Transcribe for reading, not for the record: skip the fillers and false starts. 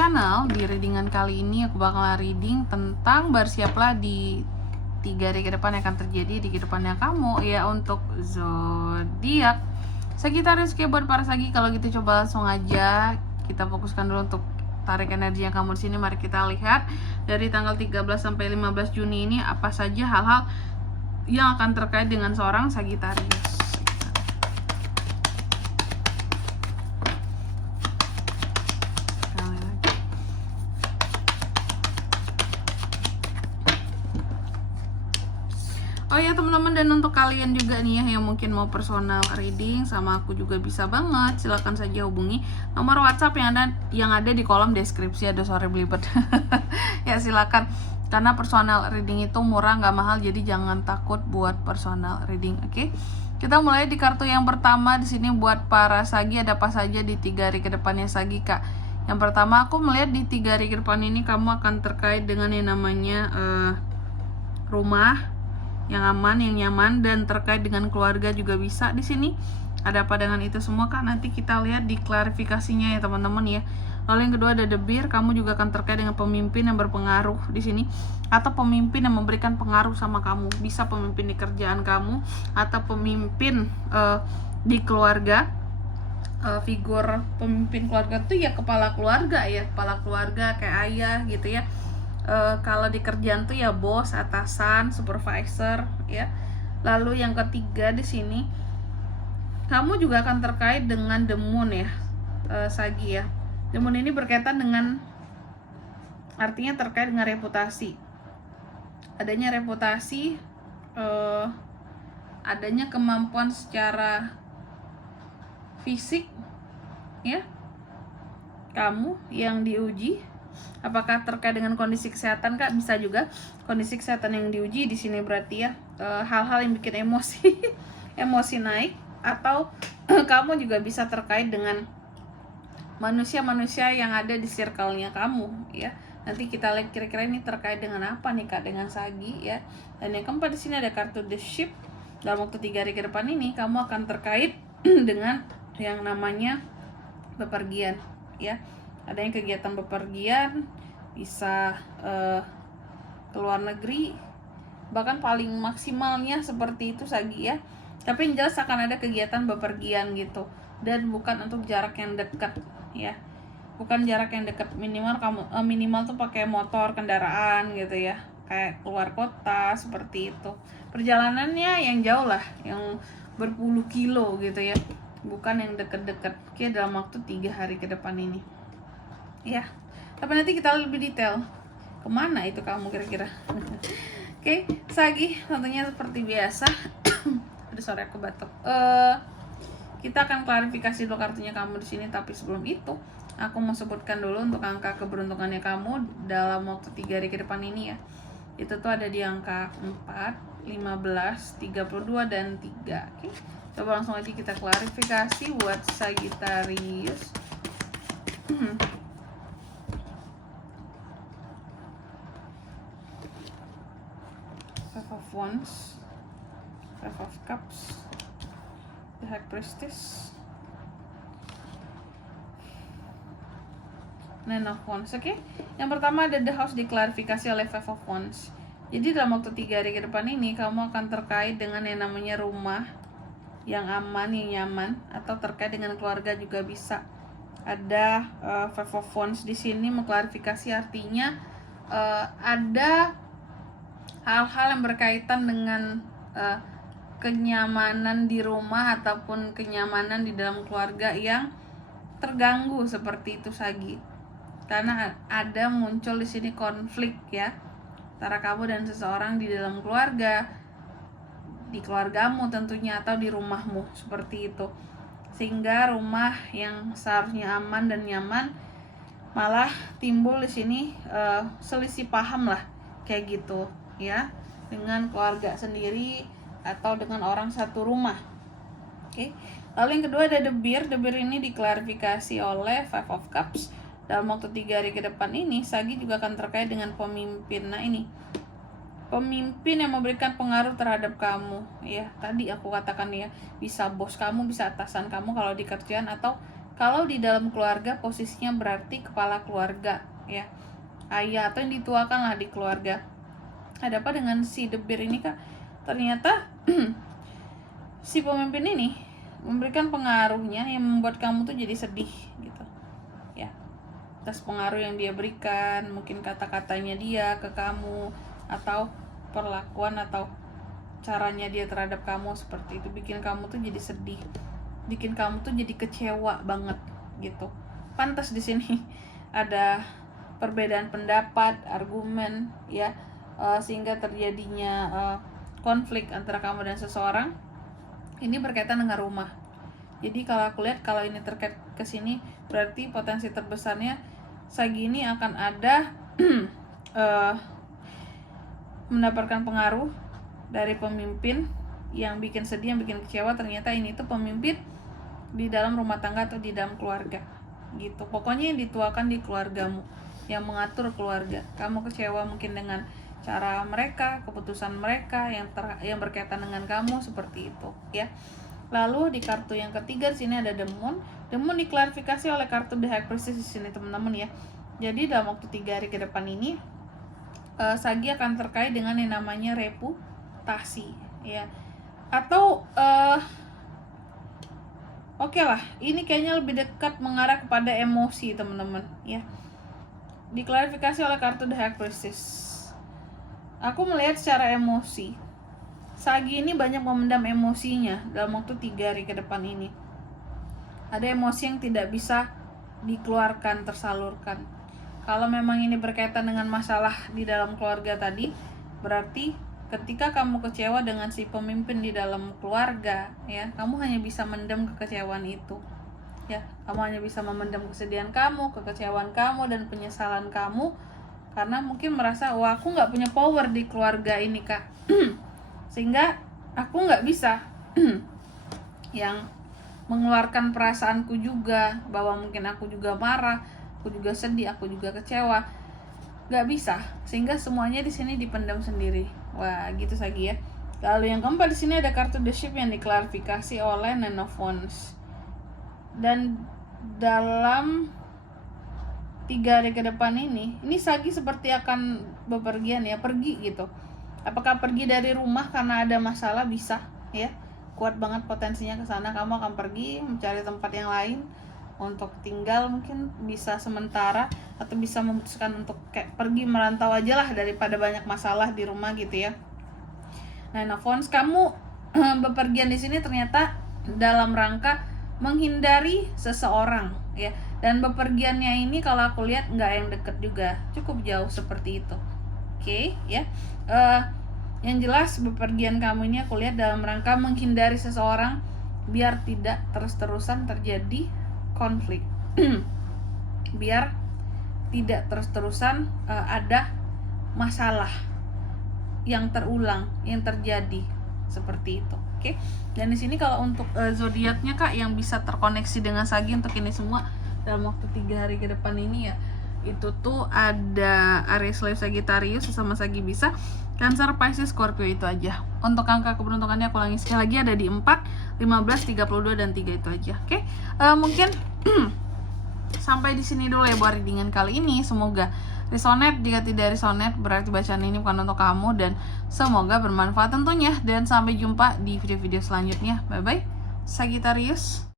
channel. Di readingan kali ini aku bakal reading tentang bersiaplah di 3 hari ke depan yang akan terjadi di kehidupannya kamu ya, untuk zodiak Sagittarius. Oke, buat para Sagi, kalau gitu coba langsung aja kita fokuskan dulu untuk tarik energi yang kamu di sini. Mari kita lihat dari tanggal 13 sampai 15 Juni ini apa saja hal-hal yang akan terkait dengan seorang Sagittarius. Oh ya teman-teman, dan untuk kalian juga nih ya yang mungkin mau personal reading sama aku juga bisa banget, silahkan saja hubungi nomor WhatsApp yang ada di kolom deskripsi. Ada sore belibet ya silakan, karena personal reading itu murah, nggak mahal, jadi jangan takut buat personal reading. Oke, kita mulai di kartu yang pertama. Di sini buat para Sagi, ada apa saja di 3 hari ke depannya Sagi, Kak? Yang pertama, aku melihat di 3 hari ke depan ini kamu akan terkait dengan yang namanya rumah yang aman, yang nyaman, dan terkait dengan keluarga juga bisa. Di sini ada apa dengan itu semua, Kak? Nanti kita lihat di klarifikasinya ya teman-teman ya. Lalu yang kedua ada The Bear, kamu juga akan terkait dengan pemimpin yang berpengaruh di sini, atau pemimpin yang memberikan pengaruh sama kamu. Bisa pemimpin di kerjaan kamu atau pemimpin di keluarga. Figur pemimpin keluarga tuh ya kepala keluarga ya, kepala keluarga kayak ayah gitu ya. Kalau di kerjaan tuh ya bos, atasan, supervisor ya. Lalu yang ketiga di sini kamu juga akan terkait dengan The Moon ya, Sagi ya. The Moon ini berkaitan dengan, artinya terkait dengan reputasi. Adanya reputasi, adanya kemampuan secara fisik ya, kamu yang diuji. Apakah terkait dengan kondisi kesehatan, Kak? Bisa juga kondisi kesehatan yang diuji di sini, berarti ya hal-hal yang bikin emosi emosi naik, atau kamu juga bisa terkait dengan manusia-manusia yang ada di circle-nya kamu ya. Nanti kita lihat kira-kira ini terkait dengan apa nih, Kak, dengan Sagi ya. Dan yang keempat di sini ada kartu The Ship. Dalam waktu 3 hari ke depan ini kamu akan terkait dengan yang namanya bepergian ya. Adanya kegiatan bepergian, bisa ke luar negeri, bahkan paling maksimalnya seperti itu Sagi ya. Tapi yang jelas akan ada kegiatan bepergian gitu, dan bukan untuk jarak yang dekat ya, bukan jarak yang dekat. Minimal kamu minimal tuh pakai motor, kendaraan gitu ya, kayak keluar kota seperti itu. Perjalanannya yang jauh lah, yang berpuluh kilo gitu ya, bukan yang deket-deket. Oke, dalam waktu 3 hari ke depan ini ya. Tapi nanti kita lebih detail kemana itu kamu kira-kira. Oke, Sagi, tentunya seperti biasa ada sore aku batuk. Kita akan klarifikasi dulu kartunya kamu di sini, tapi sebelum itu aku mau sebutkan dulu untuk angka keberuntungannya kamu dalam waktu 3 hari ke depan ini ya. Itu tuh ada di angka 4, 15, 32 dan 3. Oke. Coba langsung aja kita klarifikasi buat Sagittarius. Five of Wands, Five of Cups, The High Priestess, Nine of Wands. Oke. Yang pertama ada The House, diklarifikasi oleh Five of Wands. Jadi dalam waktu 3 hari ke depan ini kamu akan terkait dengan yang namanya rumah yang aman, yang nyaman, atau terkait dengan keluarga juga bisa. Ada Five of Wands di sini mengklarifikasi, artinya ada hal-hal yang berkaitan dengan kenyamanan di rumah ataupun kenyamanan di dalam keluarga yang terganggu seperti itu Sagi. Karena ada muncul di sini konflik ya antara kamu dan seseorang di dalam keluarga, di keluargamu tentunya, atau di rumahmu seperti itu. Sehingga rumah yang seharusnya aman dan nyaman malah timbul di sini selisih paham lah kayak gitu ya, dengan keluarga sendiri atau dengan orang satu rumah. Oke. Lalu yang kedua ada The Bear. The Bear ini diklarifikasi oleh Five of Cups. Dalam waktu 3 hari ke depan ini Sagi juga akan terkait dengan pemimpin. Nah ini pemimpin yang memberikan pengaruh terhadap kamu ya. Tadi aku katakan ya, bisa bos kamu, bisa atasan kamu kalau di kerjaan, atau Kalau di dalam keluarga posisinya berarti kepala keluarga ya, ayah atau yang dituakan lah di keluarga. Ada apa dengan si The Bear ini kak? Ternyata si pemimpin ini memberikan pengaruhnya yang membuat kamu tuh jadi sedih gitu ya, atas pengaruh yang dia berikan, mungkin kata-katanya dia ke kamu, atau perlakuan atau caranya dia terhadap kamu seperti itu, bikin kamu tuh jadi sedih, bikin kamu tuh jadi kecewa banget gitu. Pantas di sini ada perbedaan pendapat, argumen ya, sehingga terjadinya konflik antara kamu dan seseorang. Ini berkaitan dengan rumah. Jadi kalau aku lihat kalau ini terkait ke sini, berarti potensi terbesarnya Sagi ini akan ada mendapatkan pengaruh dari pemimpin yang bikin sedih, yang bikin kecewa. Ternyata ini tuh pemimpin di dalam rumah tangga atau di dalam keluarga gitu. Pokoknya yang dituakan di keluargamu, yang mengatur keluarga. Kamu kecewa mungkin dengan cara mereka, keputusan mereka yang berkaitan dengan kamu seperti itu ya. Lalu di kartu yang ketiga di sini ada The Moon. The Moon diklarifikasi oleh kartu The High Priestess di sini teman-teman ya. Jadi dalam waktu 3 hari ke depan ini Sagi akan terkait dengan yang namanya reputasi ya, atau oke lah, ini kayaknya lebih dekat mengarah kepada emosi teman-teman ya. Diklarifikasi oleh kartu The High Priestess. Aku melihat secara emosi, Sagi ini banyak memendam emosinya dalam waktu 3 hari ke depan ini. Ada emosi yang tidak bisa dikeluarkan, tersalurkan. Kalau memang ini berkaitan dengan masalah di dalam keluarga tadi, berarti ketika kamu kecewa dengan si pemimpin di dalam keluarga ya, kamu hanya bisa mendam kekecewaan itu ya. Kamu hanya bisa memendam kesedihan kamu, kekecewaan kamu, dan penyesalan kamu, karena mungkin merasa, wah aku nggak punya power di keluarga ini kak sehingga aku nggak bisa yang mengeluarkan perasaanku juga, bahwa mungkin aku juga marah, aku juga sedih, aku juga kecewa, nggak bisa, sehingga semuanya di sini dipendam sendiri. Wah gitu Sagi ya. Lalu yang keempat di sini ada kartu The Ship yang diklarifikasi oleh Nine of Wands. Dan dalam 3 hari ke depan ini Sagi seperti akan bepergian ya, pergi gitu. Apakah pergi dari rumah karena ada masalah? Bisa ya, kuat banget potensinya ke sana. Kamu akan pergi mencari tempat yang lain untuk tinggal, mungkin bisa sementara, atau bisa memutuskan untuk kayak pergi merantau aja lah daripada banyak masalah di rumah gitu ya. Nah, Nafons, kamu bepergian di sini ternyata dalam rangka menghindari seseorang ya, dan bepergiannya ini kalau aku lihat nggak yang deket juga, cukup jauh seperti itu. Oke ya. Yang jelas bepergian kamu ini aku lihat dalam rangka menghindari seseorang biar tidak terus-terusan terjadi konflik. Biar tidak terus-terusan ada masalah yang terulang, yang terjadi seperti itu. Oke. Dan di sini kalau untuk zodiaknya kak yang bisa terkoneksi dengan Sagi untuk ini semua dalam waktu 3 hari ke depan ini ya, itu tuh ada Aries, Leo, Sagittarius sesama Sagi bisa, Cancer, Pisces, Scorpio, itu aja. Untuk angka keberuntungannya aku ulangi sekali lagi, ada di 4, 15, 32 dan 3 itu aja. Oke. Mungkin sampai di sini dulu ya buat readingan kali ini. Semoga resonate. Jika tidak resonate berarti bacaan ini bukan untuk kamu, dan semoga bermanfaat tentunya. Dan sampai jumpa di video-video selanjutnya. Bye bye Sagittarius.